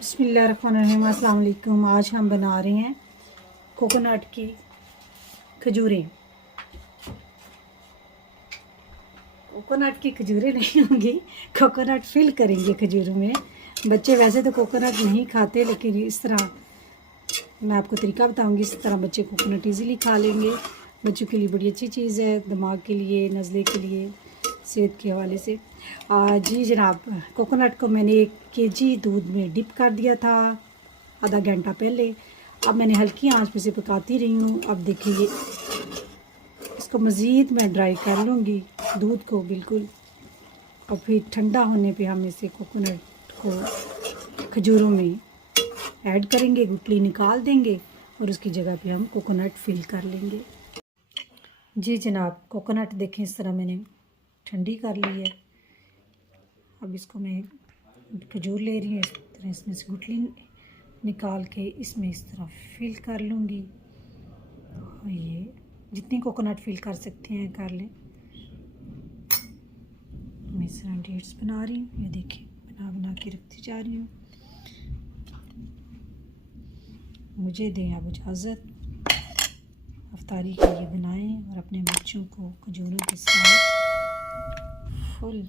बिस्मिल्लाहिर्रहमानिर्रहीम। अस्सलाम वालेकुम। आज हम बना रहे हैं कोकोनट की खजूरें। कोकोनट की खजूरें नहीं होंगी, कोकोनट फिल करेंगे खजूरों में। बच्चे वैसे तो कोकोनट नहीं खाते, लेकिन इस तरह मैं आपको तरीका बताऊंगी, इस तरह बच्चे कोकोनट इजीली खा लेंगे। बच्चों के लिए बड़ी अच्छी चीज़ है, दिमाग के लिए, नज़ले के लिए, सेहत के हवाले से। जी जनाब, कोकोनट को मैंने 1 केजी दूध में डिप कर दिया था आधा घंटा पहले। अब मैंने हल्की आंच पे से पकाती रही हूँ। अब देखिए, इसको मज़ीद मैं ड्राई कर लूँगी दूध को बिल्कुल, और फिर ठंडा होने पे हम इसे कोकोनट को खजूरों में ऐड करेंगे, गुठली निकाल देंगे और उसकी जगह पे हम कोकोनट फिल कर लेंगे। जी जनाब, कोकोनट देखें इस तरह मैंने ठंडी कर ली है। अब इसको मैं खजूर ले रही हूँ, इस तरह इसमें से गुठली निकाल के इसमें इस तरह फिल कर लूँगी। और ये जितनी कोकोनट फिल कर सकते हैं कर लें। मैं इस तरह डेट्स बना रही हूँ, ये देखिए बना बना के रखती जा रही हूँ। मुझे दें अब इजाज़त, अफ्तारी के लिए बनाएं और अपने बच्चों को खजूरों के साथ फुल